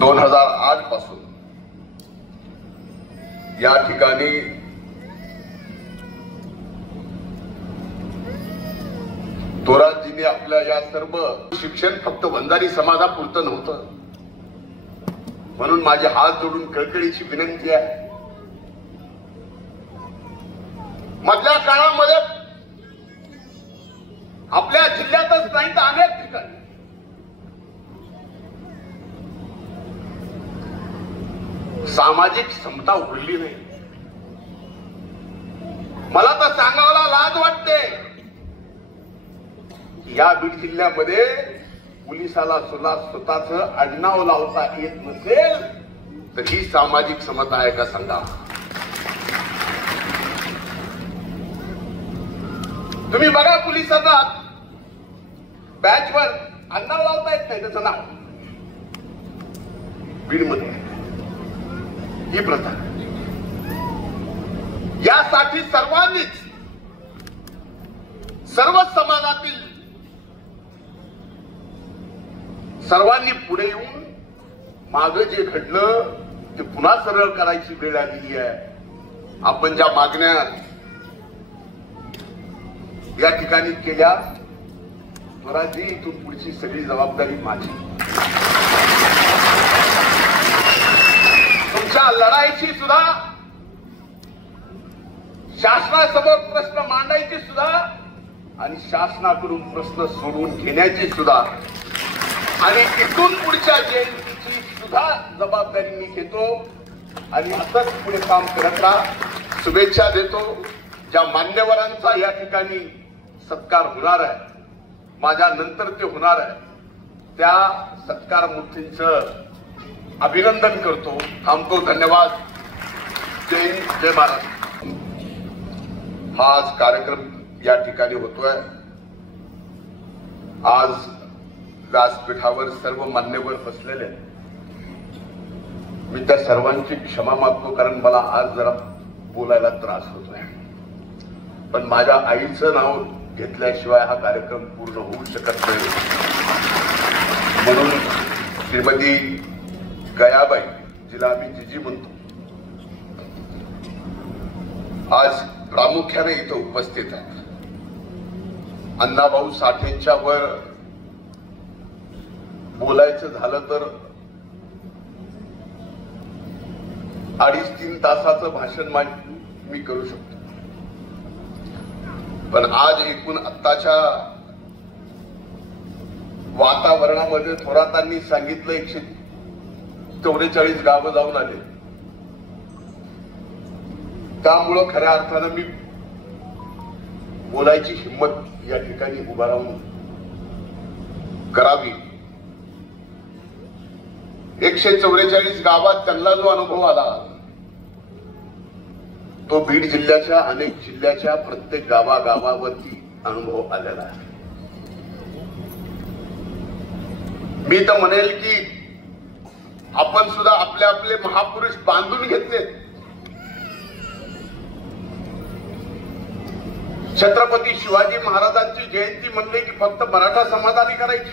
2008 पासून या ठिकाणी थोरातजींनी आपल्या या सर्व शिक्षण फक्त वंजारी समाजापुरतं नव्हतं, म्हणून माझे हात जोडून कळकळीची विनंती आहे, मधल्या काळामध्ये आपल्या जिल्ह्यातच नाही तर अनेक ठिकाणी सामाजिक समता उघडली नाही. मला तर सांगायला लाज वाटते, या बीड जिल्ह्यामध्ये पोलिसाला सुद्धा स्वतःच आडनाव लावता येत नसेल तर ही सामाजिक समता आहे का सांगा. तुम्ही बघा, पोलिसांना बॅचवर आडनाव लावता येत नाही त्याचं नाव बीडमध्ये ही प्रथा. यासाठी सर्वांनीच, सर्व समाजातील सर्वांनी पुढे येऊन मागे जे घडलं ते पुन्हा सरळ करायची वेळ आलेली आहे. आपण ज्या मागण्या या ठिकाणी केल्या, स्वराजी इथून पुढची सगळी जबाबदारी माझी. तुमच्या लढाईची सुद्धा, शासनासमोर प्रश्न मांडायची सुद्धा आणि शासनाकडून प्रश्न सोडवून घेण्याची सुद्धा आणि इथून पुढच्या जयंतीची सुद्धा जबाबदारी मी घेतो आणि असंच पुढे काम करत राहा. शुभेच्छा देतो. ज्या मान्यवरांचा या ठिकाणी सत्कार होणार आहे, माझ्या नंतर ते होणार आहे, त्या सत्कार मूर्तींचं अभिनंदन करतो. थांबतो. धन्यवाद. जय हिंद, जय महाराष्ट्र. हा आज कार्यक्रम या ठिकाणी होतोय. आज व्यासपीठावर सर्व मान्यवर बसलेले आहेत. मी त्या सर्वांची क्षमा मागतो, कारण मला आज जरा बोलायला त्रास होतोय, पण माझ्या आईचं नाव घेतल्याशिवाय हा कार्यक्रम पूर्ण होऊ शकत नाही. म्हणून श्रीमती गयाबाई, जिला आम्ही जिजी म्हणतो, आज प्रामुख्याने इथं उपस्थित आहेत. अण्णाभाऊ साठेंच्या वर बोलायचं झालं तर 2.5-3 तासाचं भाषण मी करू शकतो, पण आज एकूण आत्ताच्या वातावरणामध्ये थोरातांनी सांगितलं 144 गावं जाऊन आले. त्यामुळं खऱ्या अर्थानं मी बोलायची हिंमत या ठिकाणी उभा राहून करावी. 144 गावात त्यांना जो अनुभव आला तो बीड जिल्ह्याच्या, अनेक जिल्ह्याच्या प्रत्येक गावागावावरती अनुभव आलेला आहे. मी तर म्हणेल की आपण सुद्धा आपले आपले महापुरुष बांधून घेतले. छत्रपती शिवाजी महाराजांची जयंती म्हणले की फक्त मराठा समाजाने करायची.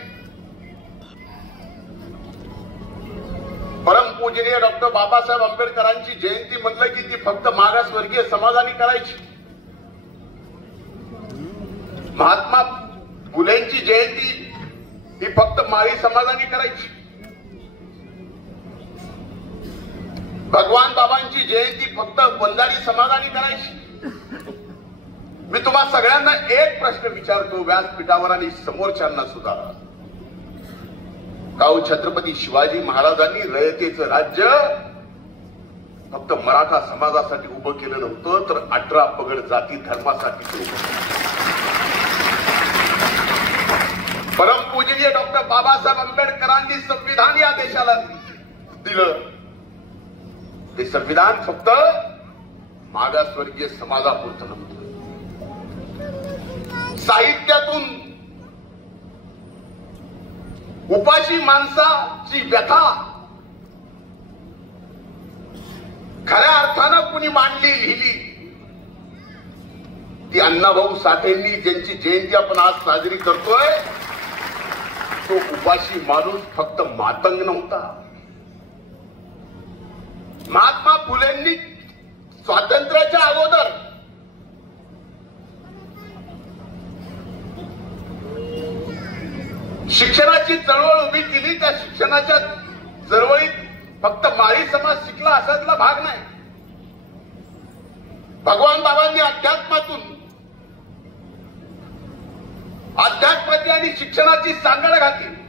परमपूजनीय डॉक्टर बाबासाहेब आंबेडकरांची जयंती म्हणलं की ती फक्त मागासवर्गीय समाजाने करायची. महात्मा फुलेंची जयंती ही फक्त माळी समाजाने करायची. भगवान बाबांची जयंती फक्त वंजारी समाजाने करायची. मी तुम्हा सगळ्यांना एक प्रश्न विचारतो, व्यासपीठावर आणि समोरच्यांना सुद्धा, काऊ छत्रपती शिवाजी महाराजांनी रयतेचं राज्य फक्त मराठा समाजासाठी उभं केलं नव्हतं, तर 18 पगड जाती धर्मासाठी उभं केलं. परमपूजनीय डॉक्टर बाबासाहेब आंबेडकरांनी संविधान या देशाला दिलं. ते संविधान फक्त मागासवर्गीय समाजापुरतं नव्हतं. साहित्यातून उपाशी माणसाची व्यथा खऱ्या अर्थानं कुणी मांडली, लिहिली, ती अण्णाभाऊ साठेंनी, ज्यांची जयंती आपण आज साजरी करतोय, तो उपाशी माणूस फक्त मातंग नव्हता, महात्मा फुलेंनी स्वातंत्र्याच्या अगोदर शिक्षणाची चळवळ उभी केली. त्या शिक्षणाच्या चळवळीत फक्त माळी समाज शिकला असातला भाग नाही. भगवान बाबांनी अध्यात्माची आणि शिक्षणाची सांगड घातली.